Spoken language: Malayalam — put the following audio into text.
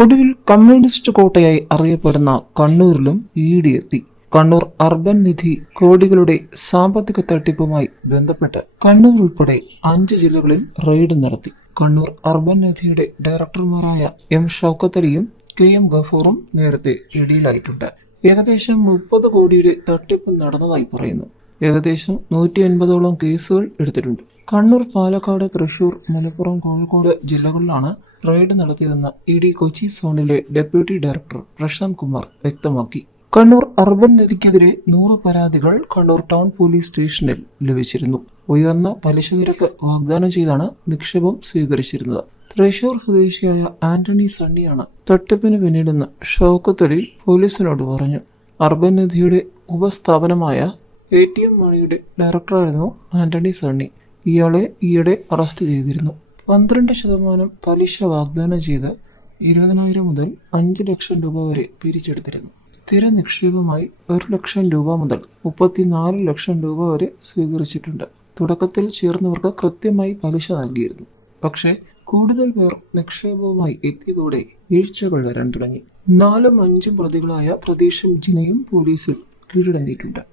ഒടുവിൽ കമ്മ്യൂണിസ്റ്റ് കോട്ടയായി അറിയപ്പെടുന്ന കണ്ണൂരിലും ഇ.ഡി. എത്തി. കണ്ണൂർ അർബൻ നിധി കോടികളുടെ സാമ്പത്തിക തട്ടിപ്പുമായി ബന്ധപ്പെട്ട് കണ്ണൂർ ഉൾപ്പെടെ 5 ജില്ലകളിൽ റെയ്ഡ് നടത്തി. കണ്ണൂർ അർബൻ നിധിയുടെ ഡയറക്ടർമാരായ എം ഷൗക്കത്ത് അലിയും കെ എം ഗഫൂറും നേരത്തെ പിടിയിലായിട്ടുണ്ട്. ഏകദേശം 30 കോടിയുടെ തട്ടിപ്പ് നടന്നതായി പറയുന്നു. ഏകദേശം 150ഓളം കേസുകൾ എടുത്തിട്ടുണ്ട്. കണ്ണൂർ, പാലക്കാട്, തൃശൂർ, മലപ്പുറം, കോഴിക്കോട് ജില്ലകളിലാണ് റെയ്ഡ് നടത്തിയതെന്ന് ഇ.ഡി. കൊച്ചി സോണിലെ ഡെപ്യൂട്ടി ഡയറക്ടർ പ്രശാന്ത് കുമാർ വ്യക്തമാക്കി. കണ്ണൂർ അർബൻ നിധിക്കെതിരെ 100 പരാതികൾ കണ്ണൂർ ടൗൺ പോലീസ് സ്റ്റേഷനിൽ ലഭിച്ചിരുന്നു. ഉയർന്ന പലിശ നിരക്ക് വാഗ്ദാനം ചെയ്താണ് നിക്ഷേപം സ്വീകരിച്ചിരുന്നത്. തൃശൂർ സ്വദേശിയായ ആന്റണി സണ്ണിയാണ് തട്ടിപ്പിന് പിന്നീടെന്ന് ഷൗക്കത്ത് അലി പോലീസിനോട് പറഞ്ഞു. അർബൻ നിധിയുടെ ഉപസ്ഥാപനമായ ATM മണിയുടെ ഡയറക്ടറായിരുന്നു ആന്റണി സണ്ണി. ഇയാളെ ഈയിടെ അറസ്റ്റ് ചെയ്തിരുന്നു. 12% പലിശ വാഗ്ദാനം ചെയ്ത് 20,000 മുതൽ 5 ലക്ഷം രൂപ വരെ പിരിച്ചെടുത്തിരുന്നു. സ്ഥിര നിക്ഷേപമായി 1 ലക്ഷം രൂപ മുതൽ 34 ലക്ഷം രൂപ വരെ സ്വീകരിച്ചിട്ടുണ്ട്. തുടക്കത്തിൽ ചേർന്നവർക്ക് കൃത്യമായി പലിശ നൽകിയിരുന്നു. പക്ഷേ കൂടുതൽ പേർ നിക്ഷേപവുമായി എത്തിയതോടെ വീഴ്ചകൾ വരാൻ തുടങ്ങി. 4-5 പ്രതികളായ പ്രതീഷും ജിനയും പോലീസിൽ കീഴടങ്ങിയിട്ടുണ്ട്.